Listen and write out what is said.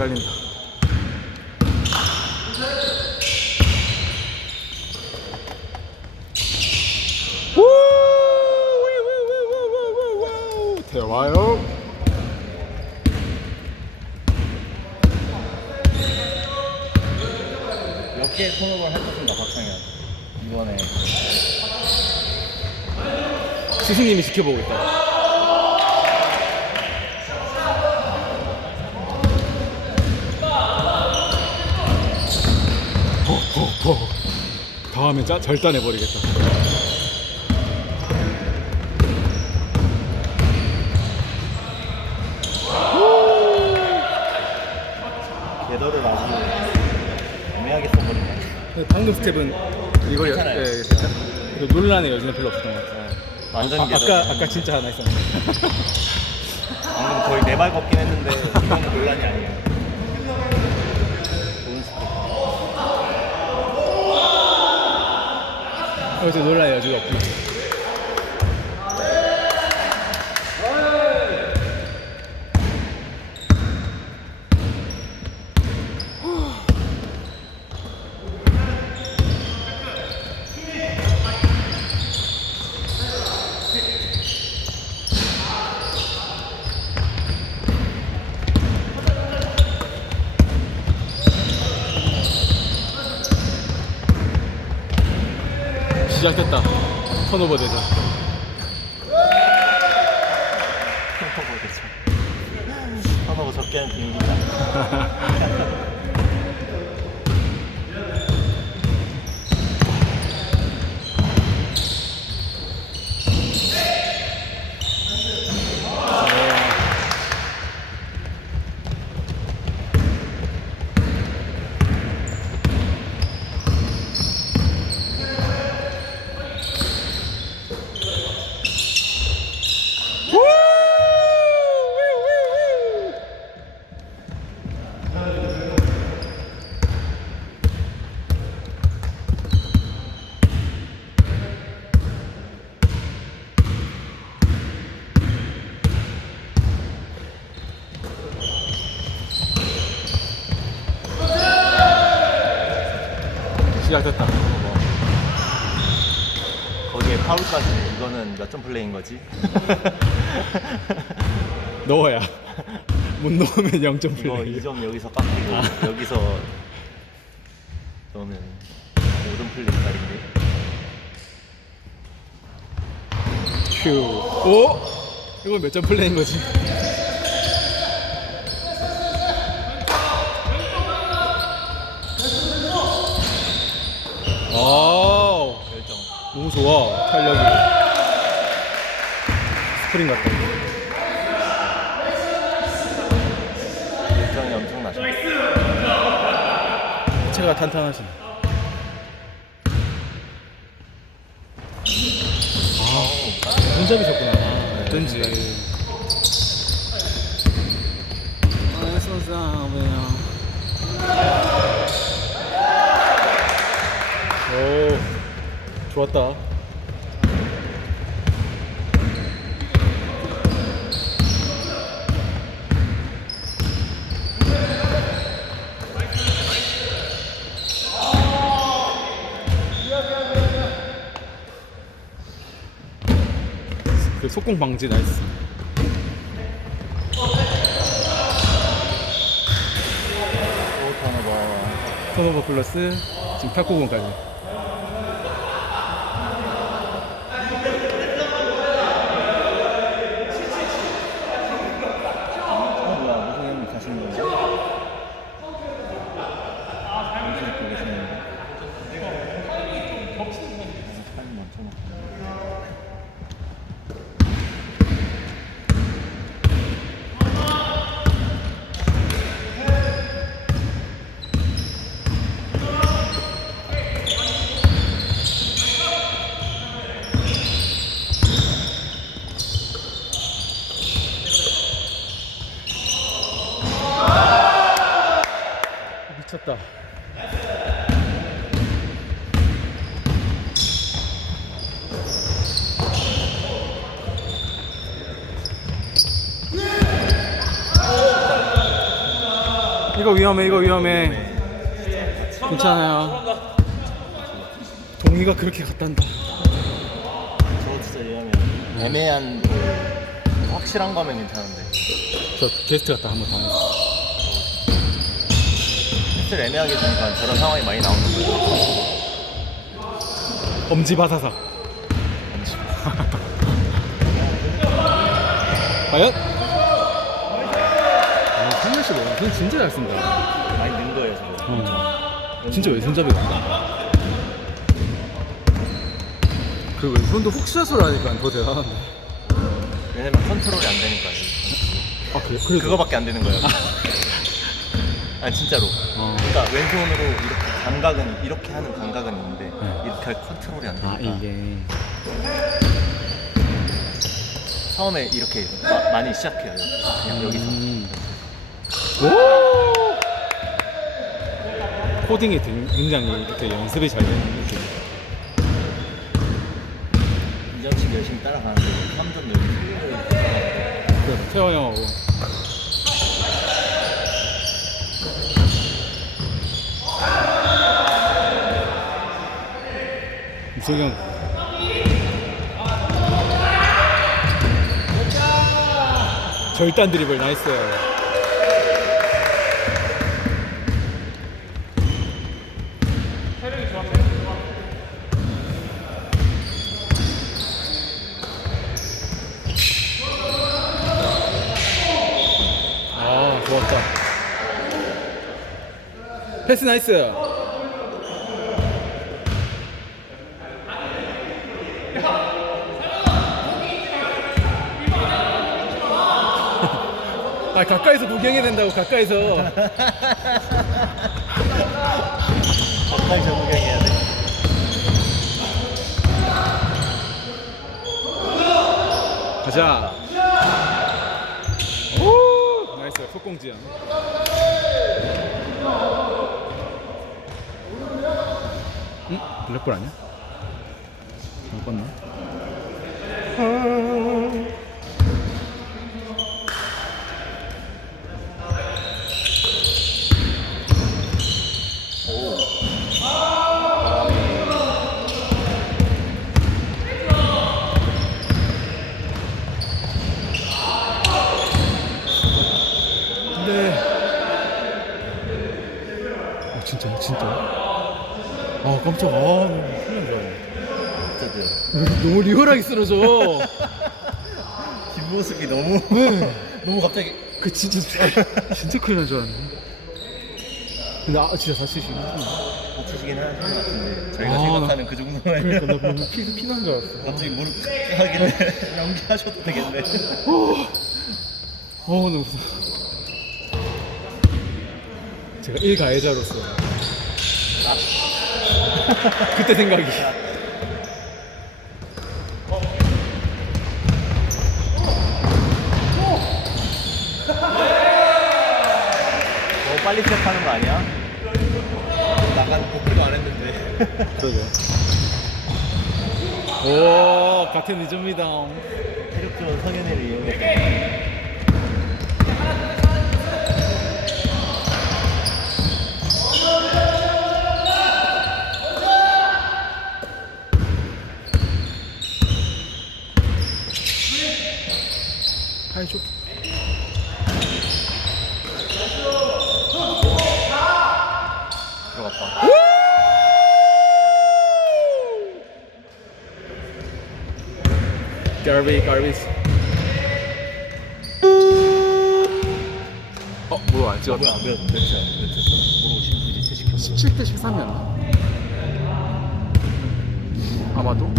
헷갈린다. 대화요. 몇 개의 통업을 할 것인가 박상현 이번에 스승님이 지켜보고 있다. 허허허. 다음에 짜 절단해 버리겠다. 궤도를 아주 애매하게 써버린다 방금 스텝은 이거 예, 괜찮아요. 예, 괜찮아. 논란의 여지는 별로 없었던 것 같아. 완전 아, 궤도 아까 아까 진짜 하나 있었는데. 방금 거의 네발 걷긴 했는데 이건 논란이 아니에요 그래서 놀라요 지금. 시작됐다. 턴오버 대전. 시작됐다. 거기에 파울까지 이거는 몇 점 플레이인 거지? 넣어야. 못 넣으면 0점 이거 플레이. 2점 여기서 깎이고 여기서 넣으면 5점 플레이 날인데 큐. 오? 이건 몇 점 플레이인 거지? 아, 열정 너무 좋아. 탄력이. 스프링 같다. 열정이 엄청나죠 체가 탄탄하시네. 아, 손잡이셨구나. 어쩐지. 아, 손잡이야. 오, 좋았다. 그 속공 방지 나이스. 또 턴오버 플러스 지금 890까지. 어 뭐야 무슨 형님 가시는 거예요? 무슨 입고 계시는데? 빨리 멈춰놓고 미 쳤다. 이거 위험해 이거 위험해. 괜찮아요. 동이가 그렇게 갔단다. 저거 진짜 얘기하면 애매한 그 확실한 거면 괜찮은데. 저 게스트 갔다 한번 당했어 패스를 애매하게 주니까 저런 상황이 많이 나오는 거예요 엄지 바사삭 과연? 아, 상렬 씨 뭐야? 손 진짜 잘 쓴다. 많이 는 거예요 지금 어. 진짜 왼손잡이다. 그 왼손도 훅샷을 하니까 더 대단한데. 왜냐면 컨트롤이 안 되니까 아 그래? 그래도 그거밖에 안 되는 거예요 아 진짜로 어. 그러니까 왼손으로 이렇게 감각은 이렇게 하는 감각은 있는데 네. 이렇게 할 컨트롤이 안 되니까 아 이게 처음에 이렇게 마- 많이 시작해요 그냥 여기서 음. 오! 코딩이 등- 굉장히 이렇게 연습이 잘 되는 느낌. 이전식 열심히 따라가는데 3점 열심히 그래, 태원 형하고. 이석영. 절단 드리블 나이스. 아. 패스 나이스. 아 가까이서 구경해야 된다고 가까이서. 가까이 적응해야 돼 가자. 오 나이스 속공지연. 응? 블랙볼 아니야? 못 봤나? 네. 어 진짜. 아 깜짝. 아 너무 리얼하게 쓰러져. 뒷모습이 너무 네. 너무 갑자기 그 진짜 진짜 큰일 난 줄 알았네. 근데 아 진짜 다치시긴 하신 것 같은데 저희가 아, 생각하는 그 정도면 그러니까 나 너무 피 피난 줄 알았어. 갑자기 무릎 하길래 연기하셔도 되겠네 어 너무 무서워. 제가 1 가해자로서 그때 생각이. 너무 빨리 시작하는 거 아니야? 나간 복귀도 안 했는데. 그러게. 오 같은 리점이다. 체력 좋은 성현이를 이용했 다 하이쇼? 들어갔다. 갈비 갈비스 어 뭐야 안 찍었다. 뭐야 몇, 몇 차야 몇 차야 모르고 채식했어. 17대 13이었나? 아마도?